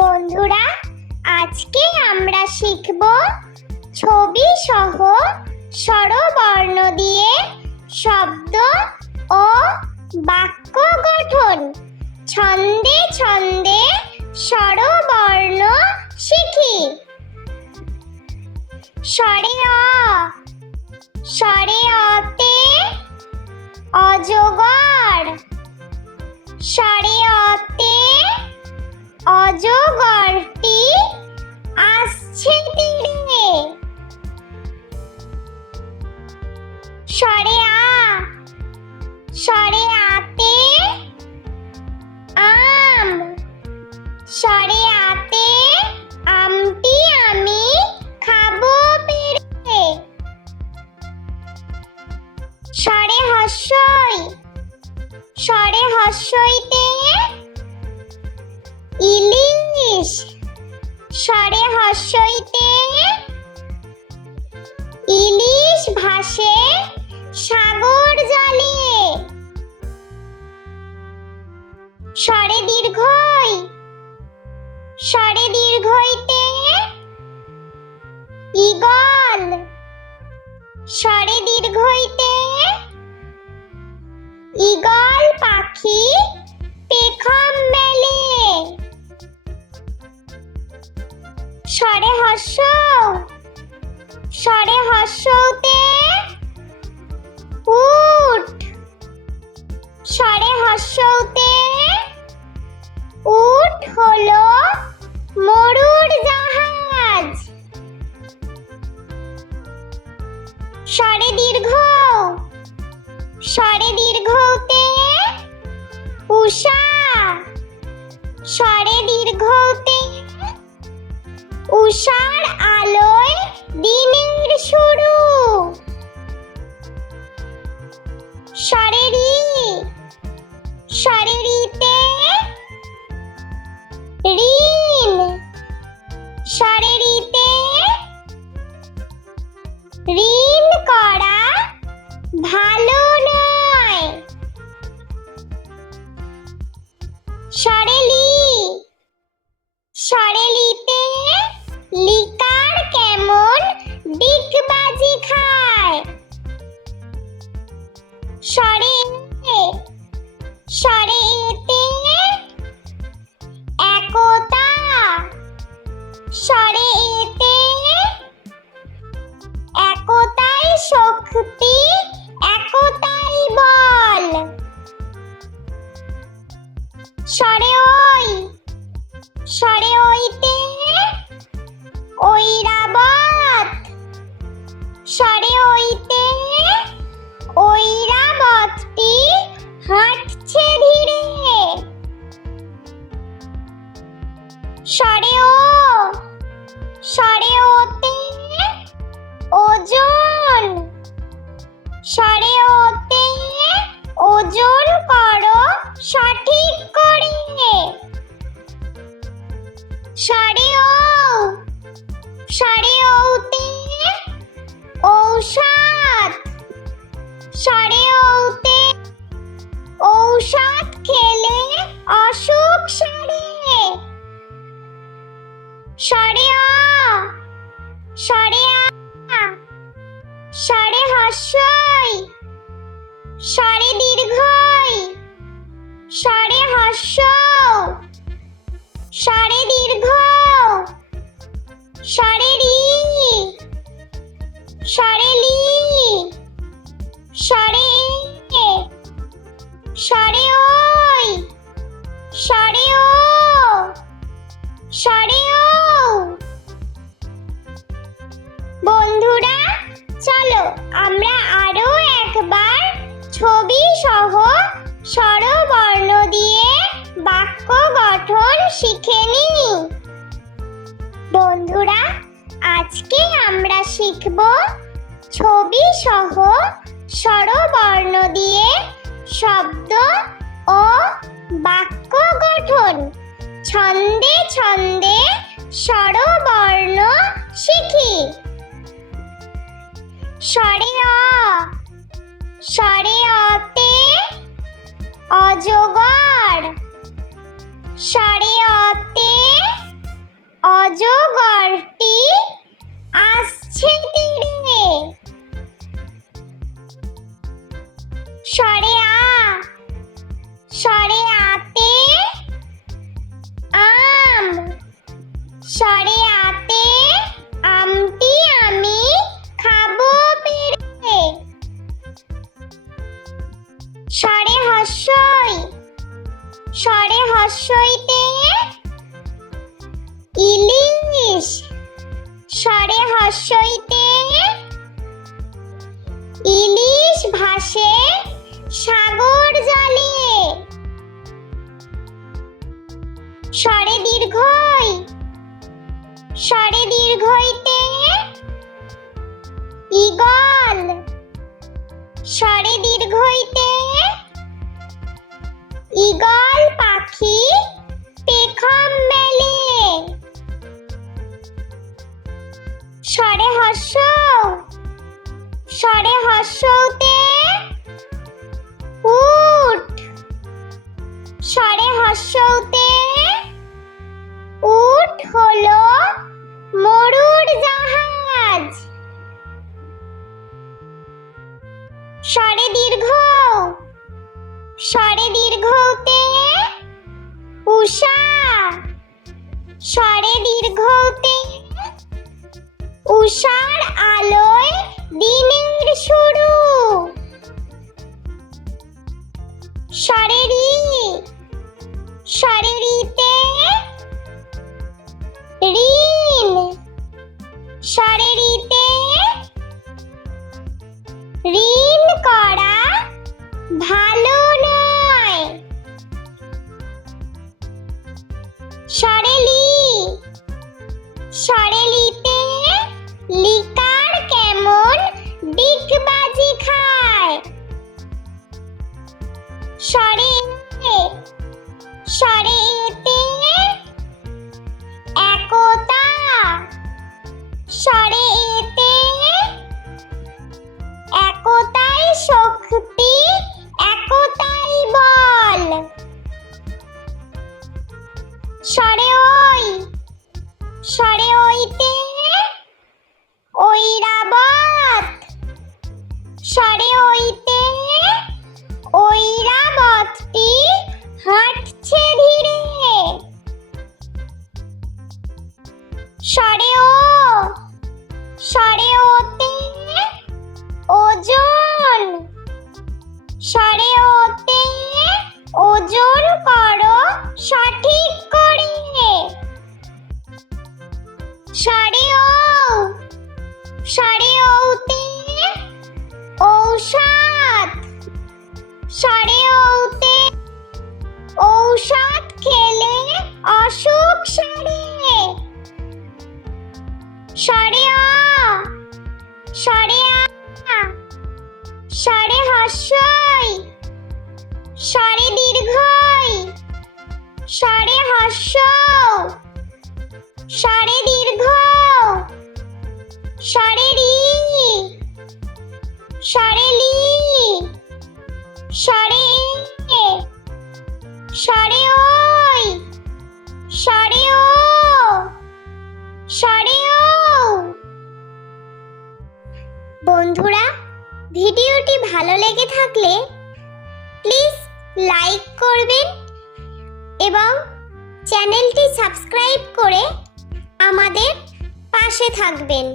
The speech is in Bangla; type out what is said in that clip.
বন্ধুরা, আজকে আমরা শিখব ছবি সহ স্বরবর্ণ দিয়ে শব্দ ও বাক্য গঠন। ছন্দে ছন্দে স্বরবর্ণ শিখি। স্বরে অ, স্বরে অতে অজগর, স্বরে অতে অজগরটি আসছে তীরে। স্বরে আ, স্বরে আতে আম, স্বরে আতে আমটি আমি খাবো পেড়ে। স্বরে হস্যই, স্বরে হস্যইতে ইলিশ, স্বরে হস্যইতে ইলিশ ভাসে সাগর জলে। স্বরে দীর্ঘই, স্বরে দীর্ঘইতে ঈগল, স্বরে দীর্ঘইতে ঈগল পাখি পেখম মেলে। স্বরে হস্য, স্বরে হস্যতে উট, স্বরে হস্যতে উট হলো মরুর জাহাজ। স্বরে দীর্ঘ, স্বরে দীর্ঘতে উষা, স্বরে দীর্ঘতে উষার আলোয় দিনের শুরু। স্বরে রি, স্বরে রিতে ঋণ, স্বরে রিতে ঋণ করা ভালো নয়। স্বরে লি, স্বরে লিতে লিকার কেমন ডিগবাজি খায়। স্বরে এ, স্বরে এতে একতা, স্বরে এতে একতাই শক্তি, একতাই বল। স্বরে ওই, স্বরে ওইতে ঐরাবত, স্বরে ওইতে ঐরাবতটি হাঁটছে ধীরে। স্বরে ও, স্বরে ওতে ওজন, স্বরে ওতে ওজন করো সঠিক করে। স্বরে ও, স্বরে ওতে ঔষধ, স্বরে ওতে ঔষধ খেলে অসুখ সারে। স্বরে আ, স্বরে আ, স্বরে হস্যই, স্বরে দীর্ঘই, স্বরে হস্য, স্বরে দীর্ঘ, স্বরে রি, স্বরে লি, স্বরে এ, স্বরে ওই, স্বরে ও, স্বরে ও। বন্ধুরা, চলো আমরা আরো একবার ছবি সহ স্বরবর্ণ দিয়ে বাক্য গঠন শিখে নিই। বন্ধুরা, আজকে আমরা শিখব ছবি সহ স্বরবর্ণ দিয়ে শব্দ ও বাক্য গঠন। ছন্দে ছন্দে স্বরবর্ণ শিখি। স্বরে অ, স্বরে অতে অজগর, স্বরে অতে স্বরে আতে আম, স্বরে আতে আমটি আমি খাবো পেড়ে। স্বরে হর্ষই, স্বরে হর্ষইতে ইলিশ, স্বরে হর্ষইতে ইলিশ ভাসে সাগর জলে। স্বরে দীর্ঘই, স্বরে দীর্ঘইতে ঈগল, স্বরে দীর্ঘইতে ঈগল পাখি পেখম মেলে। স্বরে হর্ষ, স্বরে হর্ষতে উট, স্বরে হর্ষতে উট হলো মরুর জাহাজ। স্বরে দীর্ঘ, স্বরে দীর্ঘতে উষা, স্বরে দীর্ঘতে উষার আলোয় দিনের শুরু। স্বরে রি, স্বরে রিতে ঋণ, স্বরে রিতে ঋণ করা ভালো নয়। স্বরে লি, স্বরে লিতে লিকার কেমন ডিগবাজি খায়। স্বরে এ, স্বরে এতে একতা, স্বরে এতে একতাই শক্তি, একতাই বল। স্বরে ওই, স্বরে ওইতে ঐরাবত, স্বরে ওইতে ঐরাবতটি হাঁটছে ধীরে। স্বরে ও, স্বরে ওতে ওজন, স্বরে ওতে ওজন করো সঠিক করে। স্বরে ও, স্বরে ওতে ঔষধ, স্বরে ওতে ঔষধ খেলে অসুখ সারে। স্বরে আ, স্বরে আ, স্বরে হর্ষই, স্বরে দীর্ঘই, স্বরে হর্ষ, স্বরে দীর্ঘ, স্বরে রি, স্বরে লি, স্বরে এ, স্বরে ওই, স্বরে ও, স্বরে ও। বন্ধুরা, ভিডিওটি ভালো লেগে থাকলে প্লিজ লাইক করবেন এবং চ্যানেলটি সাবস্ক্রাইব করে আমাদের পাশে থাকবেন।